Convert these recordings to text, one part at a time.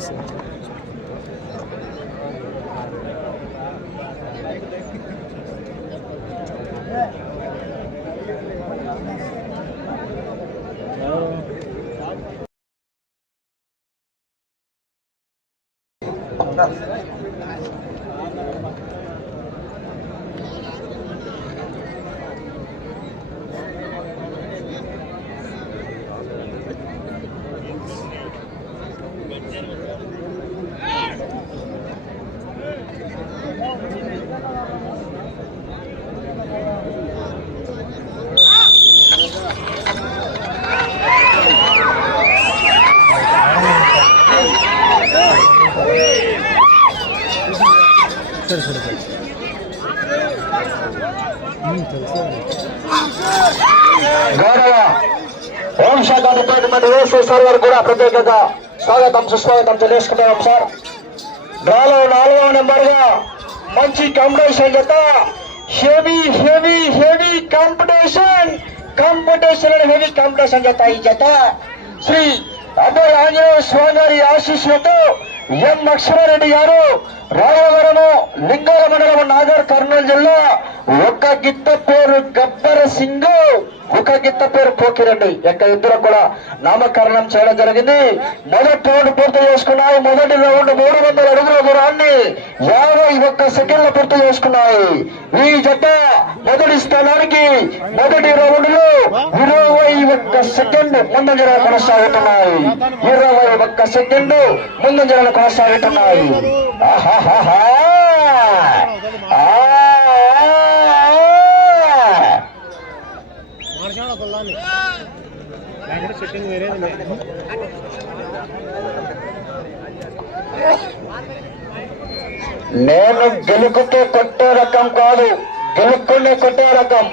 సరే సరే సరే తెలుసు గౌరవ హోంశాఖ డిపార్ట్మెంట్ ఏఎస్ఐ సార్ గారు కూడా ప్రత్యేకంగా స్వాగతం సుస్వాగతం తెలియజేసుకుంటున్నాం సార్. డ్రాలో నాలుగవ నెంబర్గా మంచి కాంపిటీషన్ జత heavy heavy heavy competition competition and heavy competition జత ఈ జత. శ్రీ అభయ ఆంజనేయ స్వామి గారి ఆశీస్సులతో ఎం లక్ష్మారెడ్డి గారు రాయవరము లింగాల మండలం నాగర్ కర్నూలు జిల్లా. ఒక్క గిత్త పేరు గబ్బర సింగ్ ఒక గిత్త పేరు పోకిరెడ్డి. యొక్క ఇద్దరు కూడా నామకరణం చేయడం జరిగింది. మొదటి రౌండ్ పూర్తి చేసుకున్నాయి. మొదటి రౌండ్ మూడు వందల అడుగుల దూరాన్ని యాభై ఒక్క సెకండ్లు పూర్తి చేసుకున్నాయి. ఈ జత మొదటి స్థానానికి మొదటి రౌండ్లో ఇరవై ఒక్క సెకండ్ ముందంజల కొనసాగుతున్నాయి. ఇరవై ఒక్క సెకండ్ ముందంజల కొనసాగుతున్నాయి. ఆహా! సెట్టింగ్ నేను గెలుకుతే కొట్టే రకం కాదు గెలుక్కునే కొట్టే రకం.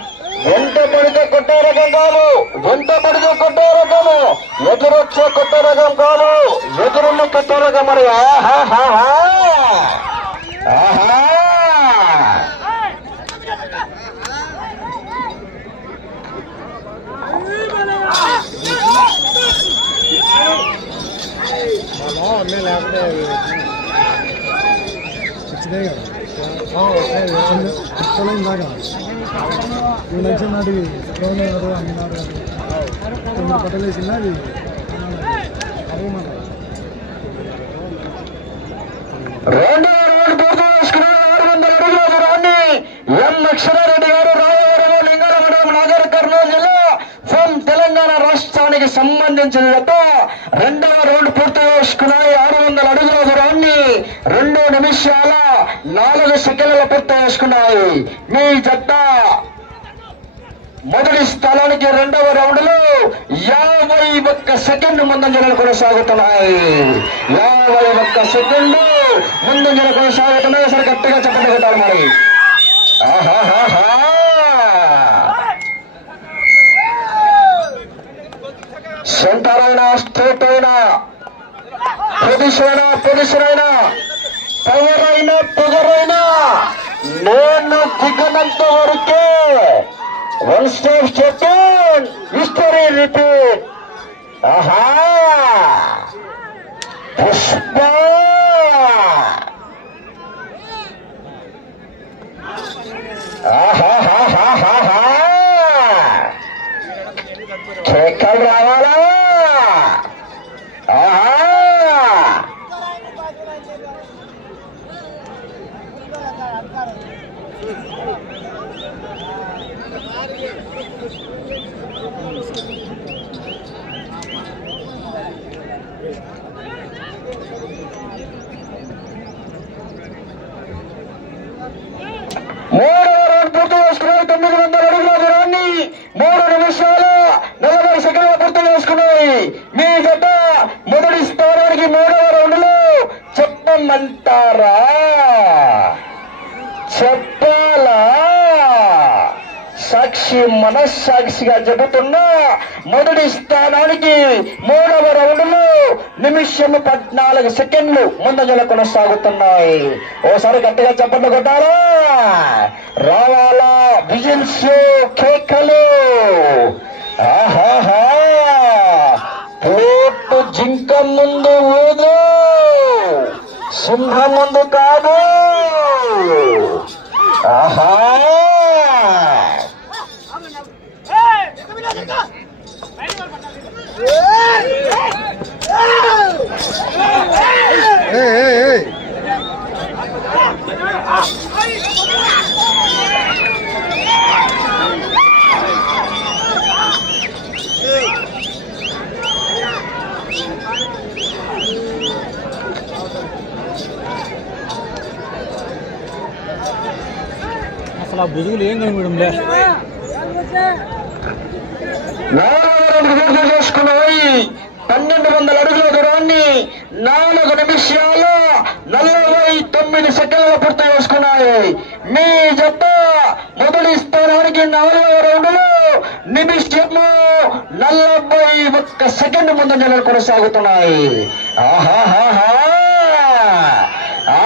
ఎంత పడితే కొట్టే రకం కాదు. ఎంత పడితే కొట్టే రకము ఎదురొచ్చే కొట్టే రకం కాదు. ఎదురున్న కొట్టే రకం మరి ఆహాహాహా. లేకపోతే వచ్చినాయి కదా వచ్చాను నాటి అన్నారు అన్నారు తొమ్మిది పట్టలు వేసింది అది రెండు రౌండ్ పూర్తి చేసుకున్నారు ఆరు వందల అడుగుల దూరాన్ని ఎం. అక్షరారెడ్డి గారు రాయవరం లింగాల నాగర్ కర్నూలు జిల్లా ఫ్రమ్ తెలంగాణ రాష్ట్రానికి సంబంధించిన రెండవ రౌండ్ పూర్తి చేసుకున్నాయి ఆరు వందల అడుగుల దూరాన్ని నిమిషాల నాలుగు సెకండ్ల పూర్తి చేసుకున్నాయి. మీ జట్ట మొదటి స్థలానికి రెండవ రౌండ్లో యాభై ఒక్క సెకండ్ ముందంజలు కొనసాగుతున్నాయి. యాభై ఒక్క సెకండ్ ముందంజలు కొనసాగుతున్నాయి. సరే గట్టిగా చెప్పండి కొట్టాలి మరి. సెంటర్ అయినా స్టేట్ అయినా పొజిషన్ అయినా పొజిషన్ అయినా ఎవరైనా అయినా పొగరైనా నేను దిగనంత వరకే one step step history repeat. ఆహా! పుష్ప! ఆహాహాహాహా. కేకలు ఆహా మూడవ రౌండ్ పూర్తి చేసుకున్నాయి తొమ్మిది వందల అడుగుల దూరాన్ని మూడు నిమిషాల నలభై సెకండ్లు పూర్తి చేసుకున్నాయి మీ జత మొదటి స్థానానికి మూడవ రౌండ్లో అంటారా చెప్పాలా? సాక్షి మనస్సాక్షిగా చెబుతున్నా మొదటి స్థానానికి మూడవ రౌండ్లో నిమిషము నిమిషం పద్నాలుగు సెకండ్లు ముందంజల కొనసాగుతున్నాయి. ఓసారి గట్టిగా చెప్పండి కొట్టారా రావాలా విజిల్స్ కేకలు? ఆహాహా! పోటు జింక ముందు ఊదు. సింహం ముందు కాదు ఆహా ఏయ్, అసలు ఆ బుజుగులు ఏం కనిపించడంలే పన్నెండు వందల అడుగుల దూరాన్ని నాలుగు నిమిషాలు నలభై తొమ్మిది సెకండ్లు పూర్తి చేసుకున్నాయి. మీ జత మొదటి స్థానానికి నాలుగవ రౌండ్లో. నిమిషము నలభై ఒక్క సెకండ్ ముందు నెలలు కొనసాగుతున్నాయి. ఆహాహాహా ఆ,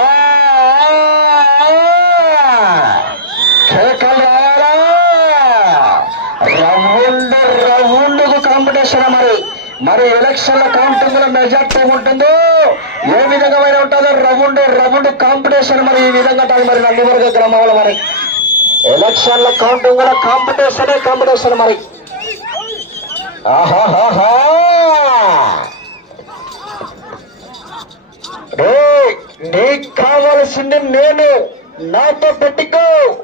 కేకలు రావాలా రౌండ్ రౌండ్ కాంపిటీషన్ మరి. మరి ఎలక్షన్ల కౌంటింగ్లో మెజార్టీ ఉంటుందో ఏ విధంగా ఉంటుందో? రౌండ్ రౌండ్ కాంపిటీషన్ మరి ఈ విధంగా మరి నందివర్గ గ్రామంలో మరి. ఎలక్షన్ల కౌంటింగ్ కూడా కాంపిటీషనే కాంపిటీషన్ మరి. ఆహాహాహా! నీకు కావలసింది నేను. నాతో పెట్టుకో.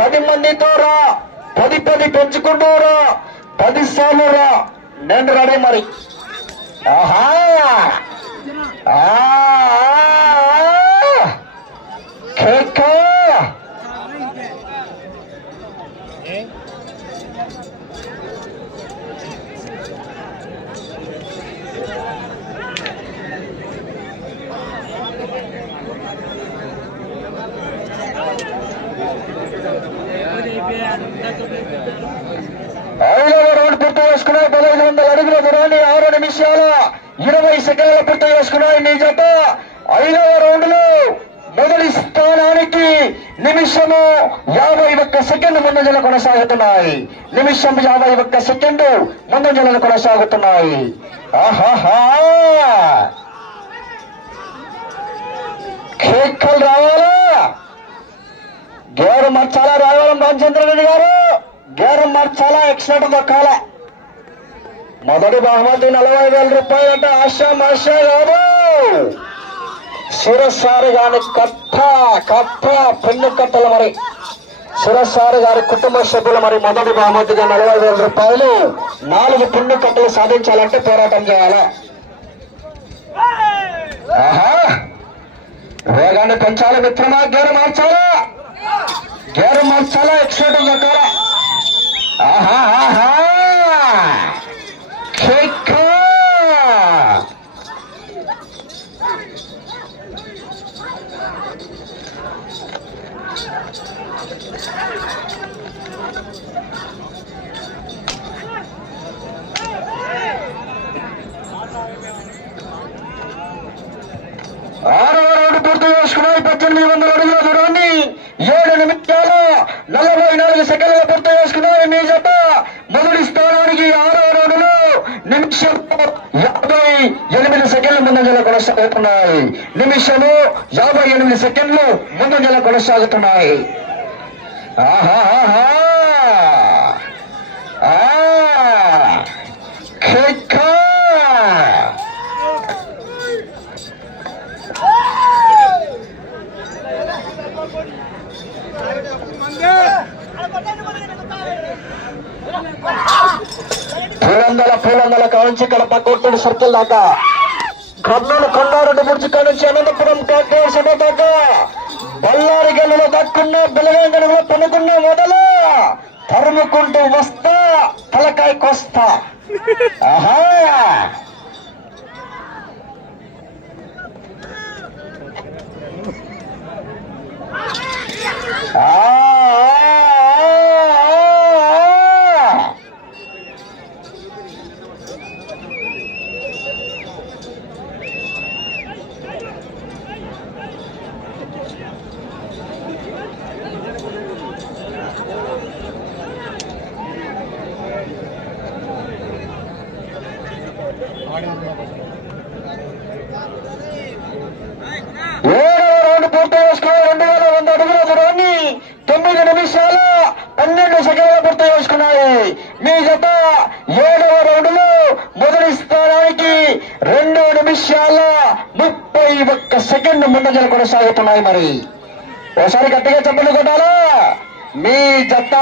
పది మందితో రా. పది పది పెంచుకుంటూ రా. పది సార్లు రా. నేను రెడీ మరి. ఆహా ఆ, కేక ఐదవ రౌండ్ పూర్తి చేసుకున్నాయి పదహైదు వందల అడుగుల దూరాన్ని ఆరు నిమిషాల ఇరవై సెకండ్ల పూర్తి చేసుకున్నాయి నీ జత ఐదవ రౌండ్లో మొదటి స్థానానికి నిమిషము యాభై ఒక్క సెకండ్ ముందంజలు కొనసాగుతున్నాయి. నిమిషం యాభై ఒక్క సెకండ్ ముందంజలు కొనసాగుతున్నాయి. ఆహాహా! కేకలు రావాలా? గేరు మార్చాలా రాయవరం రామచంద్ర రెడ్డి గారు? గేరు మార్చాలా? ఎక్స్ట్రా దొక్కాల? మొదటి బహుమతి నలభై వేల రూపాయలంటే. ఆశా మాషా కాదు శిరస్సారి గాని కట్ట కట్ట పెన్ను కట్టలు మరి. శిరస్సారి గారి కుటుంబ సభ్యులు మరి మొదటి బహుమతిగా నలభై వేల రూపాయలు నాలుగు పుణ్య కట్టలు సాధించాలంటే పోరాటం చేయాలి? ఆహా! వేగాన్ని పెంచాలి మిత్రమా గేరు మార్చాలా? గేరు మార్చాలా ఎక్సైట్ ఆహా ఆహా! ఆరవ రౌండ్ పూర్తి చేసుకున్నాయి. పద్దెనిమిది వందల అడుగుల దూరాన్ని ఏడు నిమిషాలు నలభై నాలుగు సెకండ్ పూర్తి చేసుకున్నారు మీ జత మొదటి స్థానానికి ఆరవ రౌండ్లో నిమిషం యాభై ఎనిమిది సెకండ్ల ముందంజల కొనసాగుతున్నాయి. నిమిషము యాభై ఎనిమిది సెకండ్లు ముందంజల కొనసాగుతున్నాయి. ఆహాహా పూలందల పూలందల కాంచి కడప కొట్టుడు సర్కిల్ దాకా. కర్నూలు కొండారెడ్డి బుర్జి నుంచి అనంతపురం కాకేశ్వర దాకా. బళ్ళారి గల్లలో దక్కున్నా బెలగంగడలో పనుకున్నా మొదలు తరుముకుంటూ వస్తా తలకాయ కొస్తా. ఆహా. ఆ, ఏడవ రౌండ్ పూర్తి చేసుకున్న రెండు వేల వంద తొమ్మిది నిమిషాల పన్నెండు సెకండ్లు పూర్తి మీ జత ఏడవ రౌండ్ మొదటి స్థానానికి రెండు నిమిషాల ముప్పై ఒక్క సెకండ్ ముందంజలు కొనసాగుతున్నాయి మరి. ఒకసారి గట్టిగా చెప్పలు కొట్టాలా? మీ జత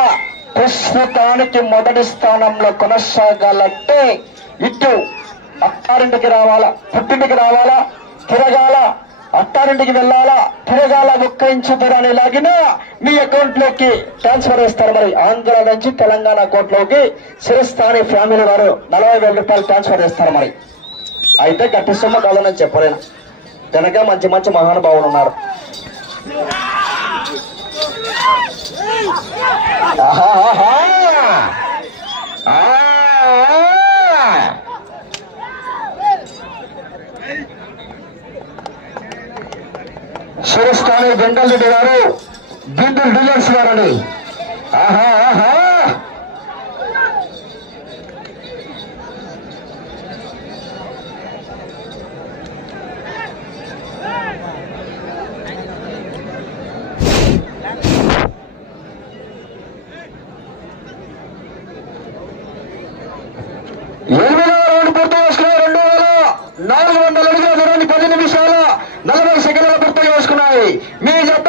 ప్రస్తుతానికి మొదటి స్థానంలో కొనసాగాలంటే ఇటు అత్తారింటికి రావాలా? పుట్టింటికి రావాలా? తిరగాల? అత్తారింటికి వెళ్ళాలా? తిరగాల? ఒక్క ఇంచు లాగిన మీ అకౌంట్లోకి ట్రాన్స్ఫర్ చేస్తారు. మరి ఆంధ్ర నుంచి తెలంగాణ అకౌంట్లోకి శిరస్థాని ఫ్యామిలీ వారు నలభై వేల రూపాయలు ట్రాన్స్ఫర్ చేస్తారు మరి. అయితే గట్టి సొమ్మ కాదని చెప్పలేను. వెనక మంచి మంచి మహానుభావులు ఉన్నారు. ఆహాహా! ఆ! శిరస్థాని వెంకటరెడ్డి గారు గిందులు డీలర్స్ గారని ఆహా ఆహా ఎనిమిదవ రౌండ్ పూర్తి చేసుకున్నాయి రెండు వేల నాలుగు వందల అడుగుల దూరాన్ని పది నిమిషాల నలభై సెకండ్ల పూర్తి చేసుకున్నాయి మీ జత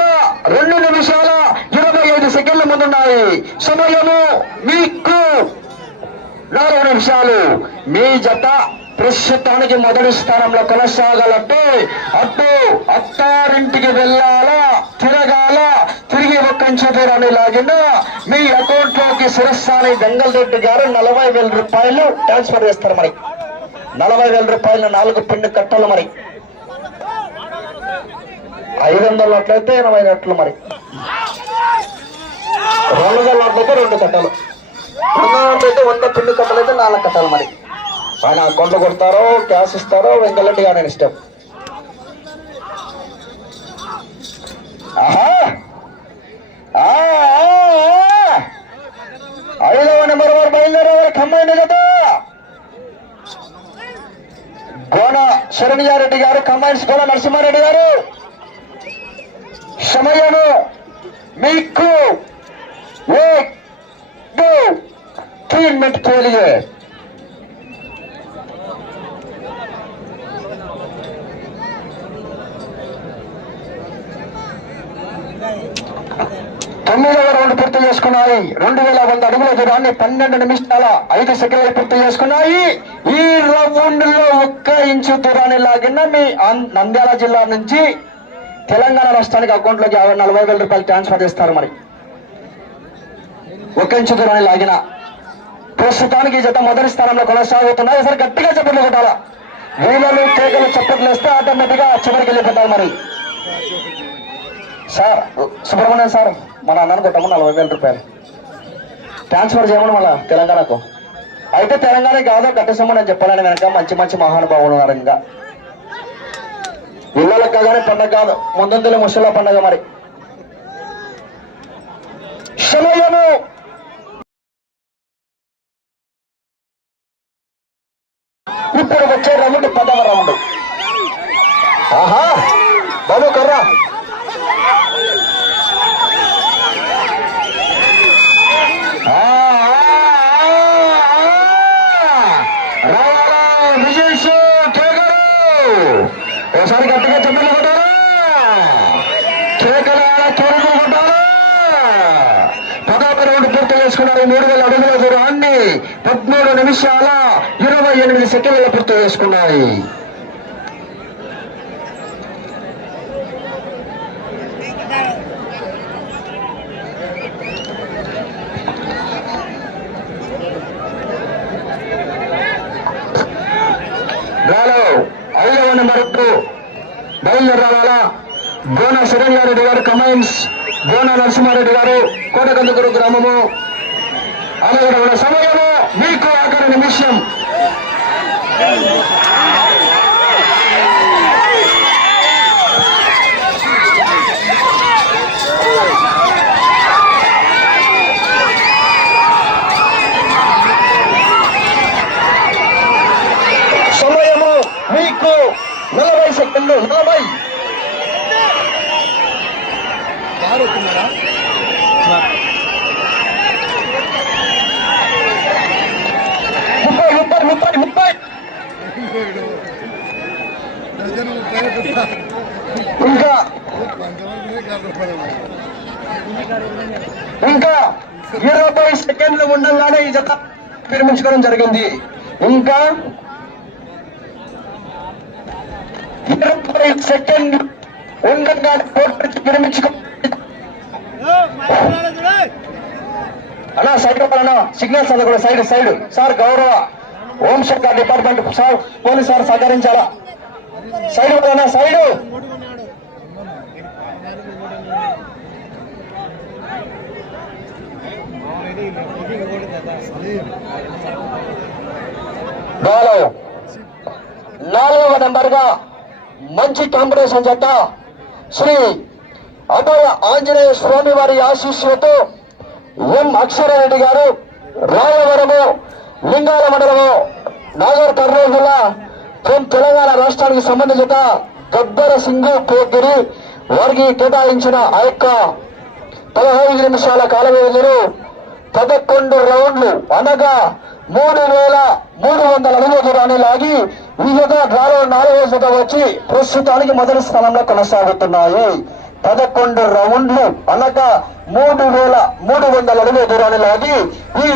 రెండు నిమిషాల ఇరవై ఐదు సెకండ్ల సమయము మీకు. నాలుగు నిమిషాలు. మీ జత ప్రస్తుతానికి మొదటి స్థానంలో కొనసాగాలంటే అటు అత్తారింటికి వెళ్ళాలా తిరగాల తిరిగి ఒక్కంచె దూరాన్ని లాగిన మీ అకౌంట్లోకి శిరస్థాని గంగల్ రెడ్డి గారు నలభై వేల రూపాయలు ట్రాన్స్ఫర్ చేస్తారు మరి. నలభై వేల రూపాయలు నాలుగు పిండి కట్టలు మరి. ఐదు వందల అట్లయితే ఎనభై నోట్లు మరి. రెండు వందల రెండు కట్టలు. వంద నోట్లు వంద పిండి కట్టలు అయితే నాలుగు కట్టాలి మరి. ఆయన కొండ కొడతారో క్యాష్ ఇస్తారో వెంకరెడ్డి గారి ఇష్టం. ఆహా! ఐదవ నెంబర్ వారు బయలుదేరేవారు ఖమ్మం కదా. గోన శరణ్యారెడ్డి గారు కమాండ్స్ గోన నరసింహారెడ్డి గారు. సమయను మీకు एक दो तीन मिनट के लिए తొమ్మిదవ రౌండ్ పూర్తి చేసుకున్నాయి రెండు వేల వంద అడుగుల దూరాన్ని పన్నెండు నిమిషాల ఐదు సెకండ్లు పూర్తి చేసుకున్నాయి ఈ రౌండ్ లో ఒక్క ఇంచు దూరాన్ని లాగిన మీ ఆం- నంద్యాల జిల్లా నుంచి తెలంగాణ రాష్ట్రానికి అకౌంట్ లోకి యాభై నలభై వేల రూపాయలు ట్రాన్స్ఫర్ చేస్తారు మరి ఒక్క దూరాన్ని లాగిన ప్రస్తుతానికి ఈ జత మొదటి స్థానంలో కొనసాగుతున్నాయి సరే గట్టిగా చప్పట్లు కొట్టాలా? వీళ్ళలు కేకలు చప్పట్లు వేస్తే ఆటోమేటిక్గా చివరికి వెళ్ళిపోతారు మరి. సార్ సుబ్రహ్మణ్యం సార్ మన అన్నను కొట్టము నలభై వేల రూపాయలు. ట్రాన్స్ఫర్ చేయమని మళ్ళా తెలంగాణకు. అయితే తెలంగాణ కాదో కట్టేసామని నేను చెప్పాలని. వెనక మంచి మంచి మహానుభావులు ఉన్నారు ఇంకా. ఇళ్ళలకు కాగానే పండగ కాదు ముందుందిలే ముసలా పండగ మరి. సమయము ఇప్పుడు వచ్చే రౌండ్ పదవ రౌండ్. ఆహా బాబు కర్రా. ఒకసారి గట్టిగా చెప్పలు కొట్టారా కేకల కేకలు పదహారు రౌండ్ పూర్తి చేసుకున్నారు. మూడు వేల అడుగుల దూరాన్ని పదమూడు నిమిషాల ఇరవై ఎనిమిది సెకండ్ల పూర్తి చేసుకున్నాయి. ఐదవ నెంబర్ బయలుదేరాల? రావాలా గోన గారు కమైన్స్ గోన నరసింహారెడ్డి గారు కోటకందుకూరు గ్రామము. అలాగే ఉన్న సమయము మీకు ఆఖరి నిమిషం. సమయము మీకు నలభై సెకండ్లు నలభై కారు వస్తున్నారా ముప్పై ముప్పై డజన్ ముప్పై ఇంకా ఇంకా ఇరవై సెకండ్లు ఉండగానే ఈ జత విరమించుకోవడం జరిగింది ఇంకా ఇరవై సెకండ్ ఉండగానే కోర్టు విరమించుకో అన్నా సైడ్ అన్నా సిగ్నల్స్ అది కూడా సైడ్ సైడ్ సార్ గౌరవ హోంశాఖ డిపార్ట్మెంట్ సార్ పోలీస్ సార్ సహకరించాలా? సైడ్ అన్నా సైడ్ బాలో నాలుగవ నెంబర్గా మంచి కాంపిటీషన్ జత శ్రీ అభయ ఆంజనేయ స్వామి వారి ఆశీస్సులతో ఎం అక్షరారెడ్డి గారు రాయవరము లింగాల మండలము నాగర్ కర్నూలు జిల్లా ఫ్రమ్ తెలంగాణ రాష్ట్రానికి సంబంధించిన గద్దర సింగు పోగిరి వారికి కేటాయించిన ఆ యొక్క పదహైదు నిమిషాల కాల వ్యవధిలో పదకొండు రౌండ్లు అనగా మూడు వేల మూడు వందల అడుగుల దూరాన్ని లాగి ఈ యొక్క డ్రాలో నాలుగో జత వచ్చి ప్రస్తుతానికి మొదటి స్థానంలో కొనసాగుతున్నాయి. పదకొండు రౌండ్లు అనగా మూడు వేల మూడు వందల అడుగుల దూరాన్ని లాగి ఈ